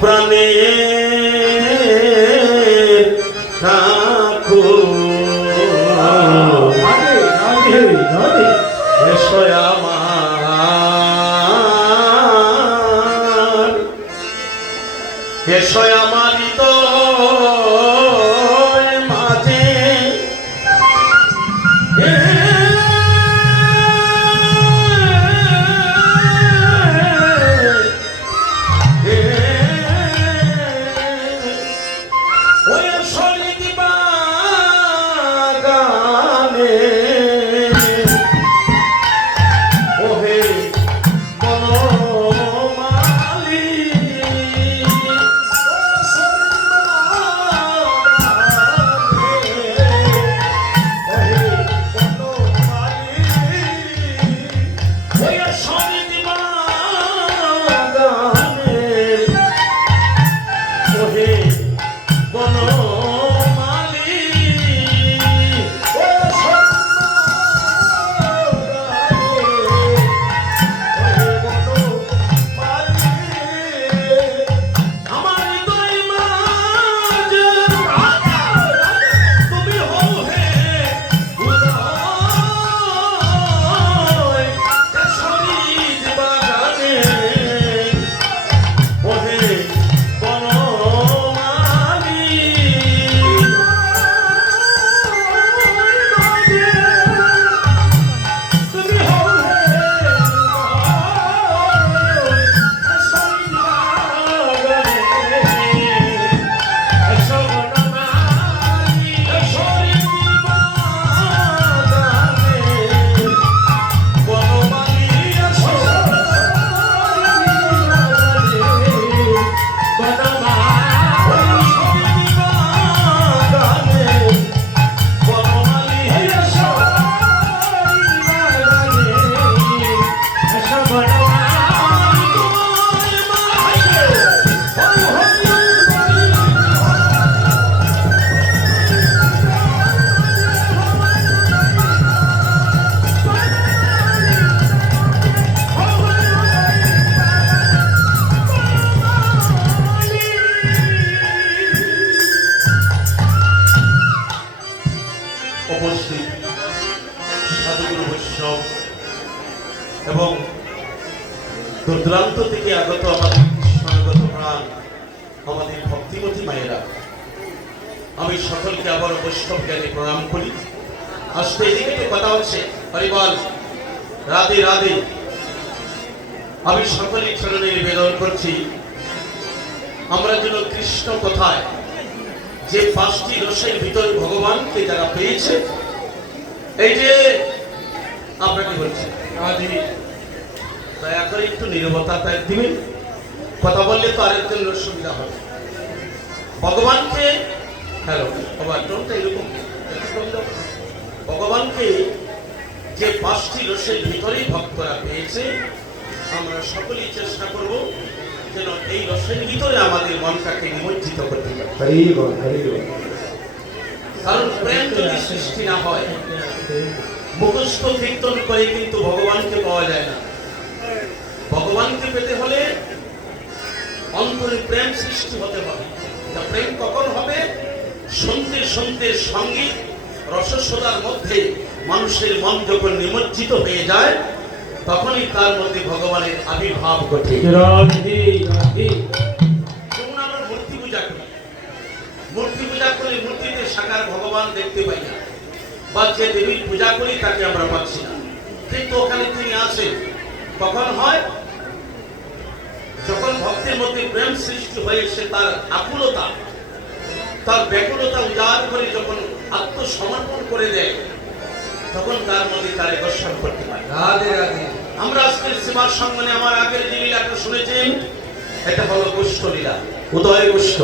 প্রাণে রাখো এসো আমার, এসো আমার হৃদয় মাঝে এবং দূরান্ত থেকে আগত আমাদের স্বাগত প্রাণ আমাদের ভক্তিমতী মায়েরা, আমি সকলকে আবার বৈষ্ণব জ্ঞানে প্রণাম করি। আজকে এদিকে তো কথা হচ্ছে হরিবল রাধে রাধে। আমি সকলের চরণে নিবেদন করছি, আমরা যেন কৃষ্ণ কথায় যে 5টি রসের ভিতরে ভগবানকে যারা পেয়েছে, এই যে আপনাকে বলছি দয়া করে একটু নীরবতা ত্যাগ দিবেন, কথা বললে তো আরেকজনের সুবিধা হবে। ভগবানকে হ্যালো বাবা টোনটা এরকম, ভগবানকে যে 5টি রসের ভিতরেই ভক্তরা পেয়েছে, আমরা সকলেই চেষ্টা করব যেন এই রসের ভিতরে আমাদের মনটাকে নিমজ্জিত করতে পারি। কারণ প্রেম যদি সৃষ্টি না হয়, মুখস্থ কীর্তন করে কিন্তু ভগবানকে পাওয়া যায় না। ভগবানকে পেতে হলে অন্তরে প্রেম সৃষ্টি হতে হবে। তা প্রেম কখন হবে? শুনতে শুনতে সঙ্গীত রসসোদার মধ্যে মানুষের মন যখন নিমজ্জিত হয়ে যায়, তখনই তার মধ্যে ভগবানের আবির্ভাব ঘটে। যেমন আমরা মূর্তি পূজা করি, মূর্তি পূজা করে মূর্তিতে সাকার ভগবান দেখতে পাই না, বা যে দেবীর পূজা করি তাকে আমরা পাচ্ছি না, কিন্তু ওখানে তিনি আছেন। কখন হয়? যখন ভক্তের মধ্যে প্রেম সৃষ্টি হয়েছে, তার আকুলতা তার ব্যাকুলতা উজাড় করে যখন আত্মসমর্পণ করে দেয়, তখন তার মধ্যে তারে দর্শন করতে পারে। রাধে রাধে। আমরা আজকের সেবার সঙ্গনে আমার আগের যে লীলাটা শুনেছেন, এটা হলো গোষ্ঠ লীলা, উদয় গোষ্ঠ।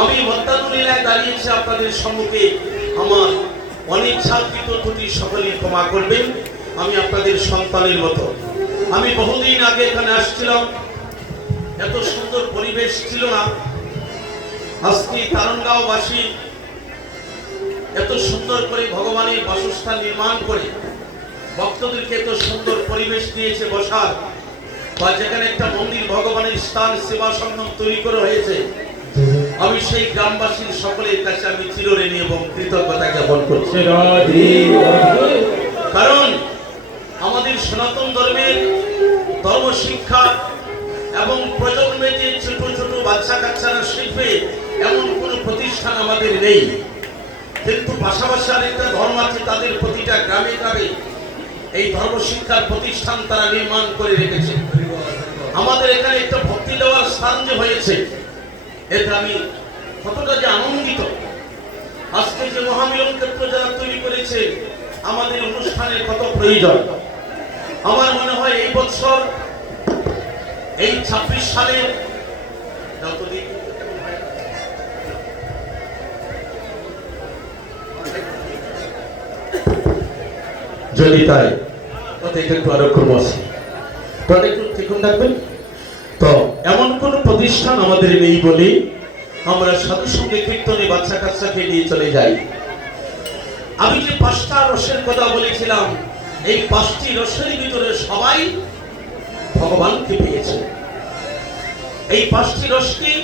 আমি মধ্যাহ্ন লীলায় দাঁড়িয়েছি আপনাদের সম্মুখে। আমার অনিচ্ছাকৃত ত্রুটি সকলেই ক্ষমা করবেন। আমি আপনাদের সন্তানের মতো। আমি বহুদিন আগে এখানে আসছিলাম, এত সুন্দর পরিবেশ ছিল না। আজকে তারণগাঁওবাসী এত সুন্দর করে ভগবানের বাসস্থান নির্মাণ করে ভক্তদেরকে এত সুন্দর পরিবেশ দিয়েছে বসার, বা যেখানে একটা মন্দির ভগবানের স্থান সেবা সঙ্গম তৈরি করে হয়েছে। আমি সেই গ্রামবাসীর সকলের কাছে আমি চিরঋণী এবং কৃতজ্ঞতা জ্ঞাপন করছি। কারণ আমাদের সনাতন ধর্মের ধর্ম শিক্ষা এবং প্রজন্মে যে ছোট ছোট বাচ্চা কাচ্চারা শিখবে এমন কোনো প্রতিষ্ঠান আমাদের নেই। কিন্তু পাশাপাশি আরেকটা ধর্ম আছে, তাদের প্রতিটা গ্রামে গ্রামে এই ধর্ম শিক্ষার প্রতিষ্ঠান তারা নির্মাণ করে রেখেছে। আমাদের এখানে একটা ভক্তি দেওয়ার স্থান যে হয়েছে, এতে আমি কতটা যে আনন্দিত। আজকে যে মহামিলন ক্ষেত্র যারা তৈরি করেছে, আমাদের অনুষ্ঠানের কত প্রয়োজন। আমার মনে হয় এই বছর, এই 26 সালের যদি তাই একটু আরো কর্মসূচি তাহলে একটু ঠিকুন থাকবেন। তো এমন কোন প্রতিষ্ঠান আমাদের নেই বলে আমরা সাধু সঙ্গে কীর্তনে বাচ্চা কাচ্চাকে নিয়ে চলে যাই। আমি যে 5টা রসের কথা বলেছিলাম, এই 5টি রসের ভিতরে সবাই ভগবানকে পেয়েছে। এই 5টি রস কি?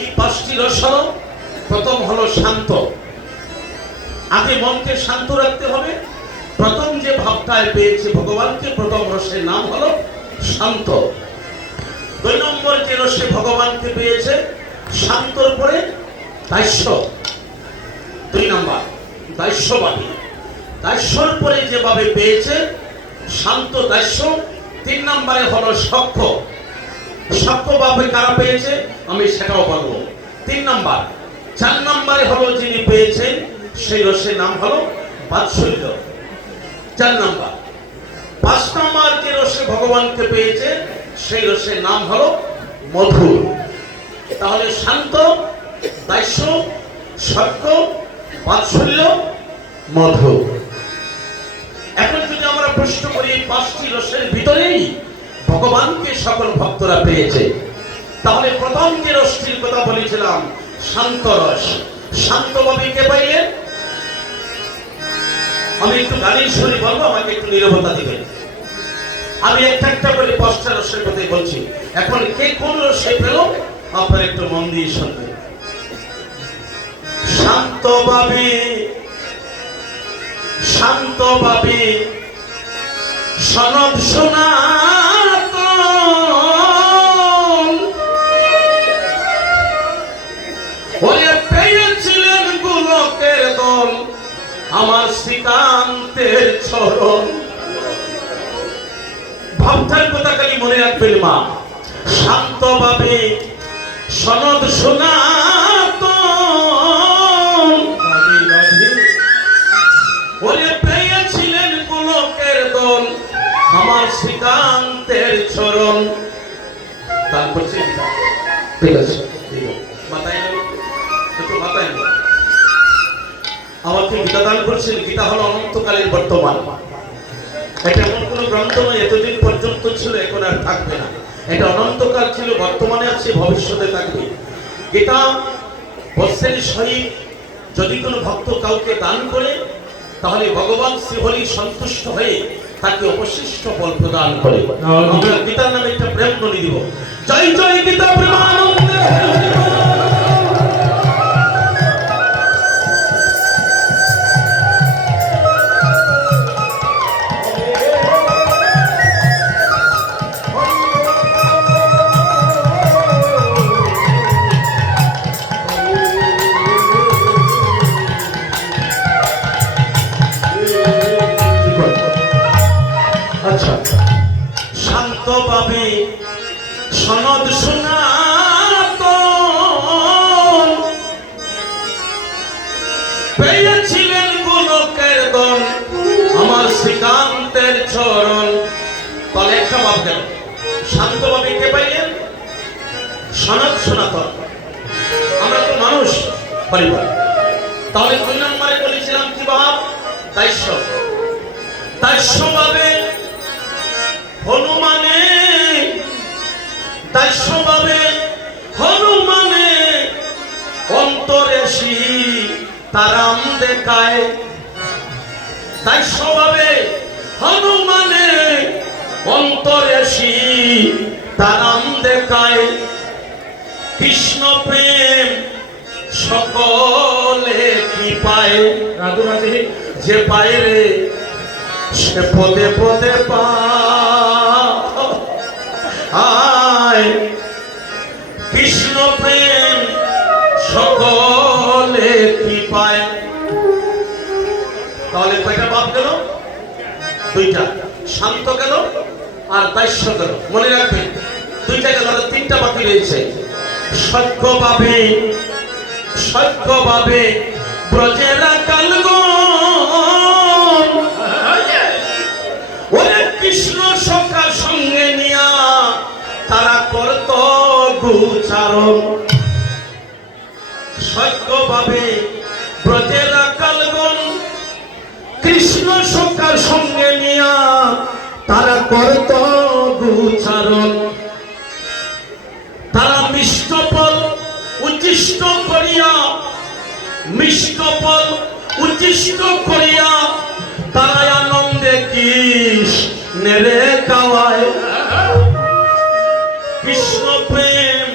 এই 5টি রস হলো, প্রথম হলো শান্ত। আগে মনকে শান্ত রাখতে হবে। প্রথম যে ভাবটায় পেয়েছে ভগবানকে, প্রথম রসের নাম হলো শান্ত। 2 নম্বর যে রসে ভগবানকে পেয়েছে, শান্তর পরে দাস্য। 2 নম্বর দাস্যভাবে, দাস্যর পরে যেভাবে পেয়েছে শান্ত দাস্য। 3 নম্বরে হলো সখ্য। সখ্যভাবে কারা পেয়েছে আমি সেটাও বলবো। 3 নম্বর। 4 নম্বরে হলো যিনি পেয়েছেন সেই রসের নাম হলো বাৎসল্য। 4 নম্বর। 5 নম্বর যে রসে ভগবানকে পেয়েছে সেই রসের নাম হলো মধুর। তাহলে শান্ত, দাস্য, সখ্য, বাৎসল্য, মধুর। এখন যদি আমরা প্রশ্ন করি, এই 5টি রসের ভিতরেই ভগবানকে সকল ভক্তরা পেয়েছে, তাহলে প্রথম যে রসটির কথা বলেছিলাম শান্ত রস, শান্তভাবে কে পাইলেন? আমি একটু গানের সুরে বলবো, আমাকে একটু নীরবতা দিবেন। আমি একটা একটা করে 5টা রসের কথাই বলছি। এখন কে কোন রসে পেল আপনার একটু মন দিয়ে শুনবেন। শান্তভাবে, শান্তভাবে সনদ সনাতন ওরে পেয়েছিলেন গোলকের দল, আমার শ্রীকান্তের চরণ। ভাবটার কথা খালি মনে রাখবেন মা। শান্তভাবে সনদ সনাতন ওরে পেয়েছিলেন গোলকের দল, আমার শ্রীকান্তের চরণ। তারপর ঠিক আছে, মাথায় একটু মাথায় আমাকে গীতা দান করছেন। গীতা হলো অনন্তকালের বর্তমান। এটা এমন কোন গ্রন্থ নয় এতদিন পর্যন্ত ছিল এখন আর থাকবে না। এটা অনন্তকাল ছিল, বর্তমানে আছে, ভবিষ্যতে থাকবে। গীতা বৎসের সহিত যদি কোনো ভক্ত কাউকে দান করে, তাহলে ভগবান শ্রীহরি সন্তুষ্ট হয়ে তাকে অবশিষ্ট ফল প্রদান করে। আমরা গীতার নামে একটা প্রেম ধ্বনি দিব। জয় জয় গীতা প্রেমানন্দে। শান্তভাবে সনদ সনাতন পেয়েছিলেন গোলকের দল, আমার শ্রীকান্তের চরণ। একটা ভাব গেল। শান্তভাবে কে পাইলেন? সনাতন। আমরা তো মানুষ পরিবার। তাহলে 2 নম্বরে বলেছিলাম কি ভাব? দাস্য। দাস্যভাবে হনুমানে, দাস্যভাবে হনুমানে অন্তরেশি তারাম দেখায়। দাস্যভাবে হনুমানে অন্তরেশি তারাম দেখায়। কৃষ্ণ প্রেম সকলে কি পায়? রাধু রাধে। যে পায় রে সে পদে পদে পায়। কৃষ্ণ প্রেম সকলে কি পায়? তাহলে কয়টা ভাব গেল? 2টা। শান্ত গেল আর দাস্য গেল। মনে রাখবেন 2টা গেল আর 3টা বাকি রয়েছে। সত্যভাবে, সত্যভাবে ব্রজেরা কালগণ ওরে কৃষ্ণ সখা সঙ্গে নিয়া তারা করত গোচারণ। সত্যভাবে ব্রজেরা কালগণ কৃষ্ণ সখার সঙ্গে নিয়া তারা করত গোচারণ। তারা মিষ্টফল উচ্ছিষ্ট করিয়া, মিষ্টফল উচ্ছিষ্ট করিয়া তারা আনন্দে কৃষ্ণের খাওয়ায়। কৃষ্ণ প্রেম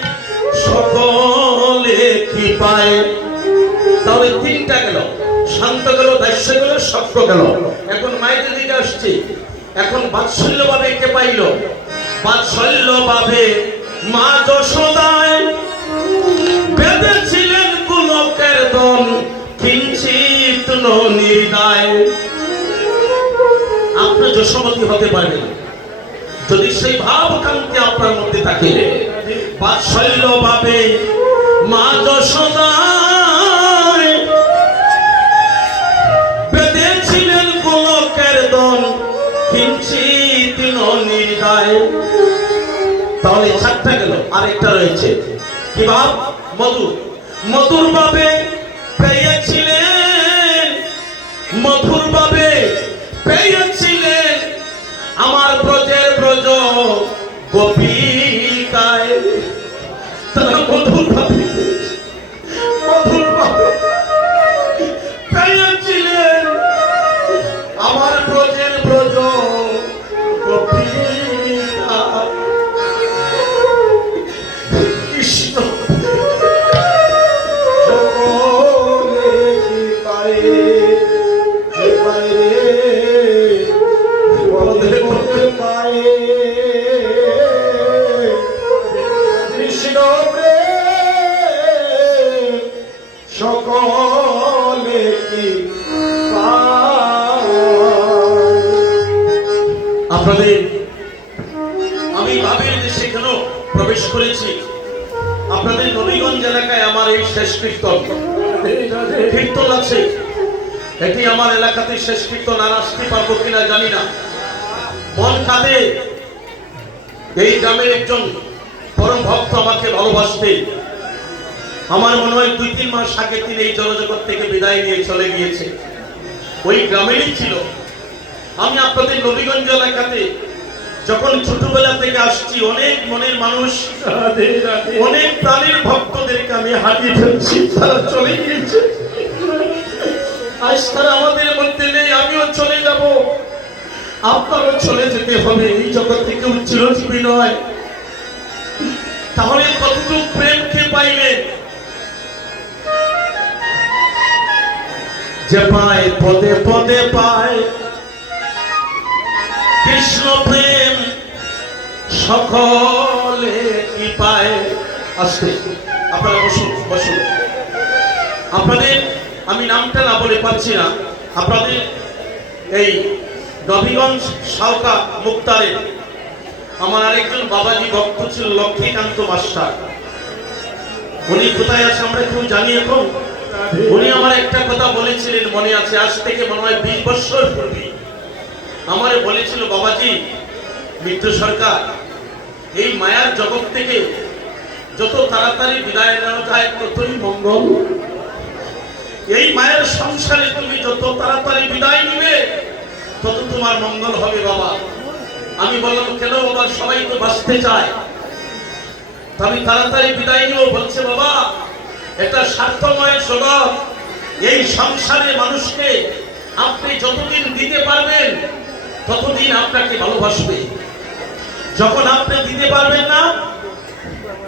সকলে কি পায়? তাহলে 3টা গেল। শান্ত গেল, দাস্য গেল, সত্য গেল। এখন মায়ের দিকে আসছে। এখন বাৎসল্য ভাবে কে পাইল? বাৎসল্য ভাবে মা যশোদায় বেঁধেছিলেন পুলকের দল কিঞ্চিত নির্দায়। আপনি যশোমতী হতে পারবেন যদি সেই ভাব কান্তি আপনার মধ্যে থাকে। বাৎসল্য ভাবে মা যশোদায় বেঁধেছিলেন পুলকের দল কিঞ্চিত নির্দায়। তাহলে 4টা গেল। আরেকটা রয়েছে কি ভাব? মধুর। মধুর ভাবে পেয়েছিলেন, মধুর ভাবে পেয়েছিলেন আমার ব্রজের ব্রজ গোপিকায়। তারা মধুর ভাবে, মধুর ভাবে পেয়েছিলেন আমার ব্রজের ব্রজ গোপিকায়। কৃষ্ণ সকলে কি পায়? যে পায় রে পদে পদে পায়। কৃষ্ণ প্রেম সকলে কি পায়? আপনাদের আমি ভাবের দেশে কেন প্রবেশ করেছি? আপনাদের নবীগঞ্জ এলাকায় আমার এই শেষ কীর্তন। কীর্তন আছে, এটি আমার এলাকাতে শেষ কীর্তন। আর আসতে পারবো কিনা জানি না। মন কাঁদে। এই গ্রামের একজন পরম ভক্ত আমাকে ভালোবাসতেন। আমার মনে হয় 2-3 মাস আগে তিনি এই জনজগৎ থেকে বিদায় নিয়ে চলে গিয়েছে। ওই গ্রামেরই ছিল। আমি আপনাদের নবীগঞ্জ এলাকাতে যখন ছোটবেলা থেকে আসছি, অনেক মনের মানুষ, অনেক প্রাণীর ভক্তদেরকে আমি হারিয়ে ফেলছি। তারা চলে গিয়েছে। আজ তারা আমাদের মধ্যে নেই। আমিও চলে যাব, আপনারও চলে যেতে হবে। এই জগৎ থেকে চিরজীবী নয়। তাহলে কতটুকু প্রেমকে পাইলেন? যে পায় পদে পদে পায়। কৃষ্ণ প্রেম সকলে কি পায়? আসতে আপনারা বসুন, বসুন। আপনাদের আমি নামটা না বলে পাচ্ছি না। আপনাদের এই নবীগঞ্জ সাউকা মুক্তারে আমার আরেকজন বাবাজি ভক্ত ছিল, লক্ষ্মীকান্ত মাস্টার। উনি কোথায় আছে আমরা কেউ জানি এখন? উনি আমার একটা কথা বলেছিলেন, মনে আছে, আজ থেকে মনে হয় 20 বছর পূর্বে আমারে বলেছিল, বাবাজি মিত্র সরকার, এই মায়ার জগৎ থেকে যত তাড়াতাড়ি বিদায় নেওয়া যায় ততই মঙ্গল। এই মায়ের সংসারে তুমি যত তাড়াতাড়ি বিদায় নিবে তত তোমার মঙ্গল হবে বাবা। আমি বললাম, কেন বাবা? সবাই তো বাঁচতে চায়, আমি তাড়াতাড়ি বিদায় নিব। বলছে, বাবা এটা স্বার্থময় জগৎ, এই সংসারে মানুষকে আপনি যতদিন দিতে পারবেন ততদিন আপনাকে ভালোবাসবে। যখন আপনি দিতে পারবেন না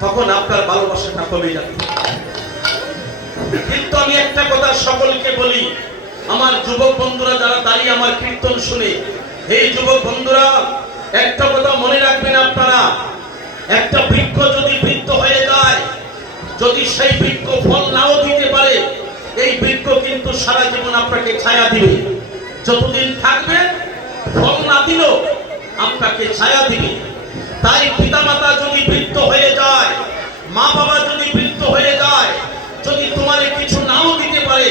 তখন আপনার ভালোবাসাটা কমে যাবে। কিন্তু আমি একটা কথা সকলকে বলি, আমার যুবক বন্ধুরা যারা দাঁড়িয়ে আমার কীর্তন শুনে, এই যুবক বন্ধুরা একটা কথা মনে রাখবেন, আপনারা একটা বৃক্ষ যদি বৃদ্ধ হয়ে যায়, যদি সেই বৃক্ষ ফল নাও দিতে পারে, এই বৃক্ষ কিন্তু সারা জীবন আপনাকে ছায়া দিবে। যতদিন থাকবে ফল না দিলেও আপনাকে ছায়া দিবে। তাই পিতামাতা যদি বৃদ্ধ হয়ে যায়, মা বাবা যদি বৃদ্ধ হয়ে যায়, যদি তোমার কিছু নাও দিতে পারে,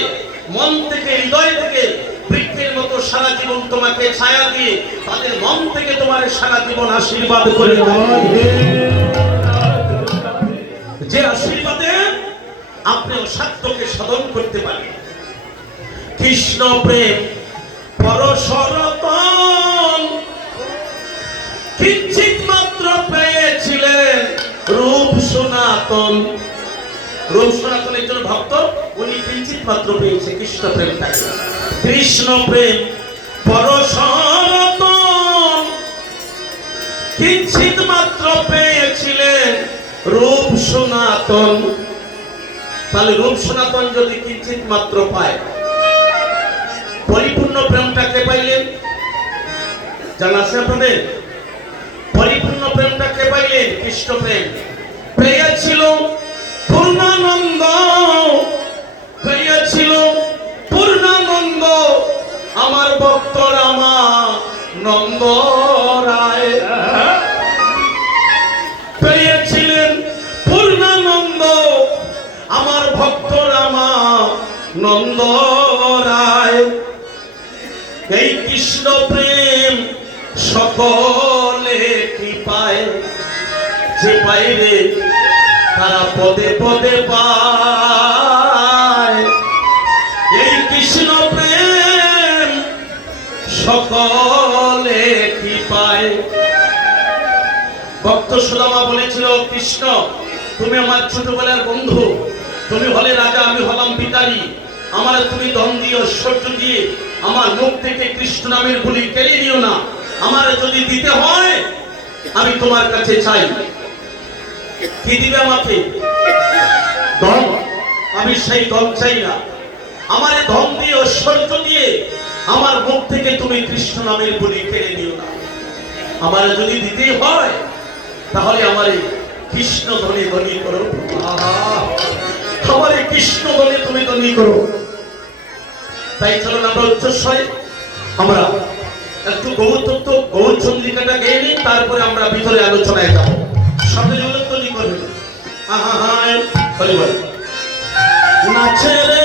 মন থেকে হৃদয় থেকে বৃক্ষের মতো সারা জীবন তোমাকে ছায়া দিয়ে তাদের মন থেকে তোমার সারা জীবন আশীর্বাদ করে দেবে, যে আশীর্বাদে আপনি অসাধ্যকে সাধন করতে পারেন। কৃষ্ণ প্রেম পরশরতন কিঞ্চিত মাত্র পেয়েছিলেন রূপ সনাতন। রূপ সনাতন একজন ভক্ত, উনি কিঞ্চিত মাত্র পেয়েছে কৃষ্ণ প্রেমটাকে। কৃষ্ণ প্রেম পরশরতন কিঞ্চিত মাত্র পেয়েছিলেন রূপ সনাতন। তাহলে রূপ সনাতন যদি কিঞ্চিত মাত্র পায়, পরিপূর্ণ প্রেমটাকে পাইলেন। জানা আছে আপনাদের? পরিপূর্ণ প্রেমটাকে পাইলেন কৃষ্ণ প্রেম। পেয়েছিল পূর্ণানন্দ, পেয়েছিল পূর্ণানন্দ আমার ভক্ত রামা নন্দ রায়। পেয়েছিলেন পূর্ণানন্দ আমার ভক্ত রামা নন্দ রায়। এই কৃষ্ণ প্রেম সকলে কি পায়? যে পাইরে তারা পদে পদে পায়। এই কৃষ্ণ প্রেম সকলে কি পায়? ভক্ত সুদামা বলেছিল, কৃষ্ণ তুমি আমার ছোটবেলার বন্ধু, তুমি হলে রাজা, আমি হলাম ভিখারি, আমার তুমি ধন দিয়ে ঐশ্বর্য দিয়ে আমার মুখ থেকে কৃষ্ণ নামের বুলি কেড়ে নিও না। আমার যদি দিতে হয় আমি তোমার কাছে চাই। কি দিবে আমাকে? ধন। আমি সেই ধন চাই না, আমার ধন দিয়ে ঐশ্বর্য দিয়ে আমার মুখ থেকে তুমি কৃষ্ণ নামের বুলি কেড়ে নিও না। আমার যদি দিতে হয় তাহলে আমার কৃষ্ণ ধনে ধনী করো। আমার কৃষ্ণ ধনে তুমি ধনী করো। তাই চলুন আমরা উচ্চস্বরে আমরা একটু গৌতত্ব গৌচন্দ্রিকাটা গেয়ে নিই, তারপরে আমরা ভিতরে আলোচনায় যাব। সামনে জগৎ তৈরি করবে। আহা হায় হরি বল। নাচে রে